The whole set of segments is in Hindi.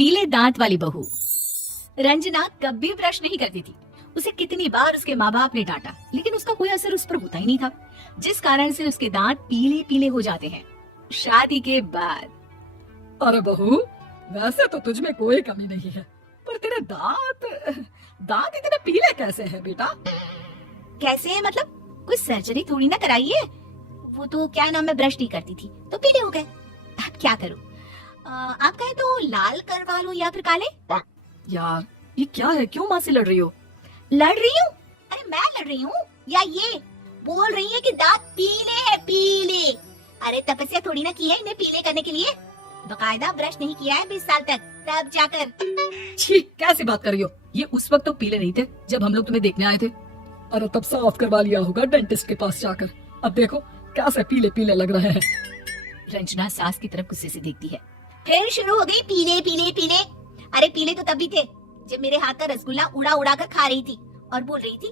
पीले दांत वाली बहू। रंजना कभी ब्रश नहीं करती थी। उसे कितनी बार उसके माँ बाप ने डांटा, लेकिन उसका कोई असर उस पर होता ही नहीं था, जिस कारण से उसके दांत पीले पीले हो जाते हैं। शादी के बाद। अरे बहू, वैसे तो तुझ में कोई कमी नहीं है, पर तेरे दांत दांत इतने पीले कैसे हैं बेटा? कैसे है मतलब? कोई सर्जरी थोड़ी ना कराई है। वो तो क्या नाम, मैं ब्रश नहीं करती थी तो पीले हो गए। अब क्या करूं? आप कहे तो लाल करवा लूं या फिर काले? यार ये क्या है, क्यों माँ से लड़ रही हो? लड़ रही हूँ? अरे मैं लड़ रही हूँ या ये बोल रही है कि दांत पीले हैं, पीले। अरे तपस्या थोड़ी ना की है इन्हें पीले करने के लिए। बकायदा ब्रश नहीं किया है 20 साल तक, तब जाकर। छी, कैसी बात कर रही हो? ये उस वक्त तो पीले नहीं थे जब हम लोग तुम्हें देखने आए थे। अरे तब साफ करवा लिया होगा डेंटिस्ट के पास जाकर। अब देखो कैसे पीले पीले लग रहे हैं। रंजना सास की तरफ गुस्से से देखती है। फिर शुरू हो गई पीले पीले पीले। अरे पीले तो तब भी थे जब मेरे हाथ का रसगुल्ला उड़ा उड़ा कर खा रही थी और बोल रही थी,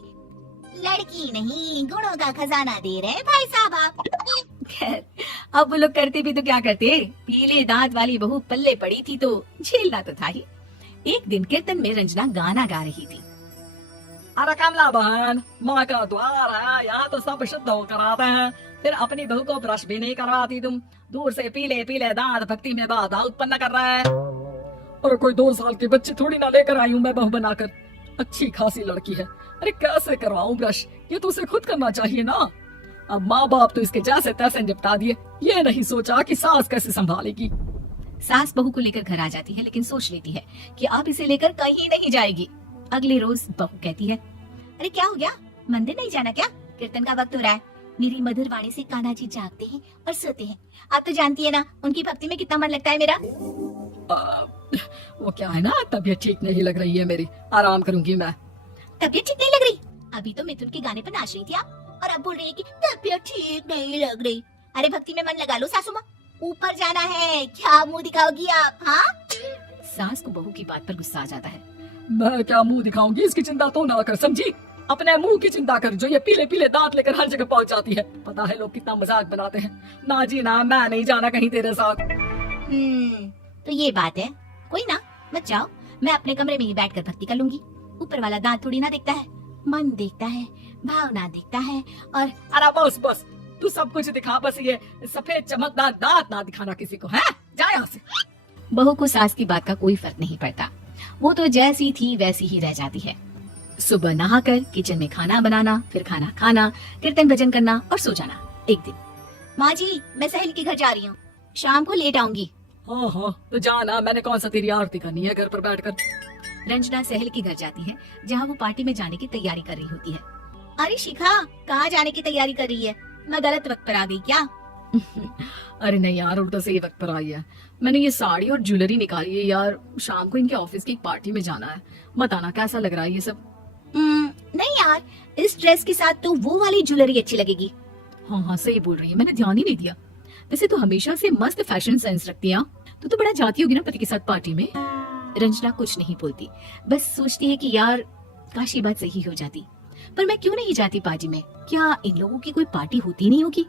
लड़की नहीं गुणों का खजाना दे रहे भाई साहब आप। खैर, अब वो लोग करते भी तो क्या करते, पीले दांत वाली बहू पल्ले पड़ी थी तो झेलना तो था ही। एक दिन कीर्तन में रंजना गाना गा रही थी। अरे कमला बहन, माँ का द्वार है, यहाँ तो सब शुद्ध होकर आते हैं, फिर अपनी बहू को ब्रश भी नहीं करवाती तुम। दूर से पीले पीले दांत भक्ति में बाधा उत्पन्न कर रहा है। और कोई 2 साल के बच्चे थोड़ी ना लेकर आई हूँ मैं बहू बनाकर। अच्छी खासी लड़की है, अरे कैसे करवाऊं ब्रश? ये तो उसे खुद करना चाहिए ना। अब माँ बाप तो इसके जैसे तैसे निपटा दिए, ये नहीं सोचा कि सास कैसे संभालेगी। सास बहू को लेकर घर आ जाती है, लेकिन सोच लेती है कि अब इसे लेकर कहीं नहीं जाएगी। अगले रोज बहू कहती है, अरे क्या हो गया, मंदिर नहीं जाना क्या? कीर्तन का वक्त हो रहा है। मेरी मधुर वाणी से कान्हा जी जागते हैं और सोते हैं। आप तो जानती है ना उनकी भक्ति में कितना मन लगता है मेरा। वो क्या है ना, तबीयत ठीक नहीं लग रही है मेरी, आराम करूंगी मैं। तबीयत ठीक नहीं लग रही? अभी तो मिथुन के गाने पर नाच रही थी आप, और अब बोल रही है कि तबीयत ठीक नहीं लग रही। अरे भक्ति में मन लगा लो सासू माँ, ऊपर जाना है, क्या मुंह दिखाओगी आप? हाँ, सास को बहू की बात पर गुस्सा आ जाता है। मैं क्या मुंह दिखाऊंगी, इसकी चिंता तो ना कर, समझी? अपने मुंह की चिंता कर, जो ये पीले पीले दांत लेकर हर जगह पहुंच जाती है। पता है लोग कितना मजाक बनाते हैं। ना जी ना, मैं नहीं जाना कहीं तेरे साथ। तो ये बात है, कोई ना, मत जाओ, मैं अपने कमरे में ही बैठकर भक्ति कर लूंगी। ऊपर वाला दांत थोड़ी ना देखता है, मन देखता है, भावना देखता है। और अरे बस बस, तू सब कुछ दिखा, बस ये सफेद चमकदार दांत ना दिखाना किसी को, है? जा यहाँ से। बहू को सास की बात का कोई फर्क नहीं पड़ता, वो तो जैसी थी वैसी ही रह जाती है। सुबह नहाकर किचन में खाना बनाना, फिर खाना खाना, कीर्तन भजन करना और सो जाना। एक दिन, माँ जी मैं सहेली के घर जा रही हूँ, शाम को लेट आऊंगी। हाँ हाँ तो जाना, मैंने कौन सा तेरी आरती करनी है घर पर बैठकर। रंजना सहेली के घर जाती है, जहाँ वो पार्टी में जाने की तैयारी कर रही होती है। अरे शिखा, कहाँ जाने की तैयारी कर रही है? मैं गलत वक्त पर आ गई क्या? अरे नहीं यार, उल्टा सही वक्त पर आई है। मैंने ये साड़ी और ज्वेलरी निकाली है यार, शाम को इनके ऑफिस की एक पार्टी में जाना है। बताना कैसा लग रहा है ये सब? नहीं यार, इस ड्रेस के साथ तो वो वाली ज्वेलरी अच्छी लगेगी। हाँ हाँ सही बोल रही है, मैंने ध्यान ही नहीं दिया। वैसे तो हमेशा से मस्त फैशन सेंस रखती है। तो बड़ा जाती होगी ना पति के साथ पार्टी में। रंजना कुछ नहीं बोलती, बस सोचती है कि यार काश ये बात सही हो जाती, पर मैं क्यों नहीं जाती पार्टी में? क्या इन लोगों की कोई पार्टी होती नहीं होगी?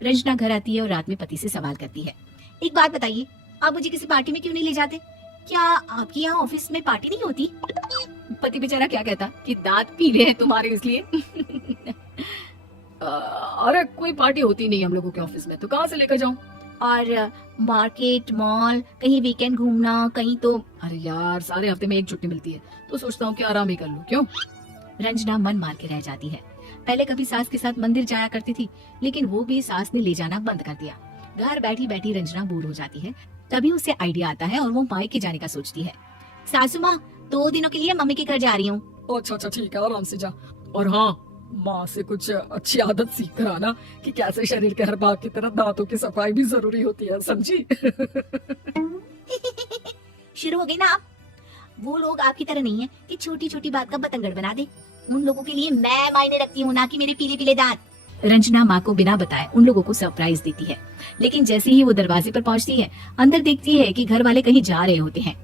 रंजना घर आती है और रात में पति से सवाल करती है, एक बात बताइए, आप मुझे किसी पार्टी में क्यों नहीं ले जाते? क्या आपके यहाँ ऑफिस में पार्टी नहीं होती? पति बेचारा क्या कहता कि दांत पीले हैं तुम्हारे इसलिए। अरे कोई पार्टी होती नहीं हम लोगों के ऑफिस में, तो कहाँ से लेकर जाऊँ? और मार्केट, मॉल, कहीं वीकेंड घूमना, कहीं तो। अरे यार सारे हफ्ते में एक छुट्टी मिलती है, तो सोचता हूँ कि आराम ही कर लूँ। क्यों? रंजना मन मार के रह जाती है। पहले कभी सास के साथ मंदिर जाया करती थी, लेकिन वो भी सास ने ले जाना बंद कर दिया। घर बैठी बैठी रंजना बोर हो जाती है। तभी उसे आइडिया आता है और वो मायके जाने का सोचती है। सासू माँ, 2 दिनों के लिए मम्मी के घर जा रही हूँ। अच्छा अच्छा ठीक है, आराम से जा। और हाँ, माँ से कुछ अच्छी आदत सीख कर आना कि कैसे शरीर के हर भाग की तरह दांतों की सफाई भी जरूरी होती है, समझी? शुरू हो गई ना आप? वो लोग आपकी तरह नहीं है कि छोटी छोटी बात का बतंगड़ बना दे। उन लोगों के लिए मैं मायने रखती हूँ, ना कि मेरे पीले पीले दांत। रंजना माँ को बिना बताए उन लोगों को सरप्राइज देती है, लेकिन जैसे ही वो दरवाजे पर पहुँचती है, अंदर देखती है कि घर वाले कहीं जा रहे होते हैं।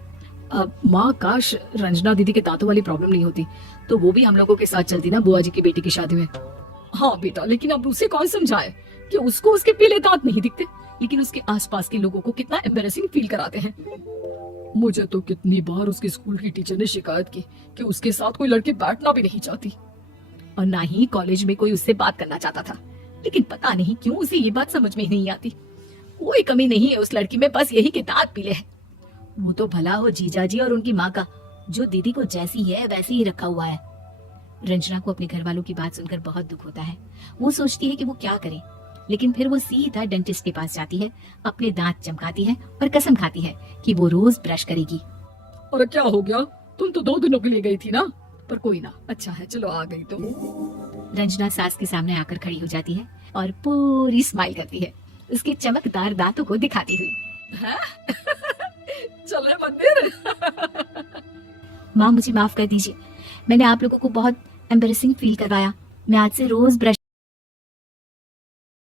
अब माँ, काश रंजना दीदी के दांतों वाली प्रॉब्लम नहीं होती, तो वो भी हम लोगों के साथ चलती ना बुआ जी की बेटी की शादी में। हाँ बेटा, लेकिन अब उसे कौन समझाए कि उसको उसके पीले दांत नहीं दिखते, लेकिन उसके आसपास के लोगों को कितना एम्बैरेसिंग फील कराते हैं। मुझे तो कितनी बार उसके स्कूल की टीचर ने शिकायत की कि उसके साथ कोई लड़की बैठना भी नहीं चाहती, और ना ही कॉलेज में कोई उससे बात करना चाहता था। लेकिन पता नहीं क्यों उसे ये बात समझ में ही नहीं आती। कोई कमी नहीं है उस लड़की में, बस यही कि दांत पीले हैं। वो तो भला हो जीजा जी और उनकी माँ का, जो दीदी को जैसी है वैसी ही रखा हुआ है। रंजना को अपने घर वालों की बात सुनकर बहुत दुख होता है। वो सोचती है कि वो क्या करे, लेकिन फिर वो सीधा डेंटिस्ट के पास जाती है, अपने दांत चमकाती है और कसम खाती है कि वो रोज ब्रश करेगी। अरे क्या हो गया, तुम तो 2 दिनों के लिए गई थी ना। पर कोई ना, अच्छा है, चलो आ गई तुम। रंजना सास के सामने आकर खड़ी हो जाती है और पूरी स्माइल करती है, उसके चमकदार दांतों को दिखाती हुई। चले मंदिर। माँ मुझे माफ कर दीजिए, मैंने आप लोगों को बहुत एम्बेरसिंग फील करवाया। मैं आज से रोज ब्रश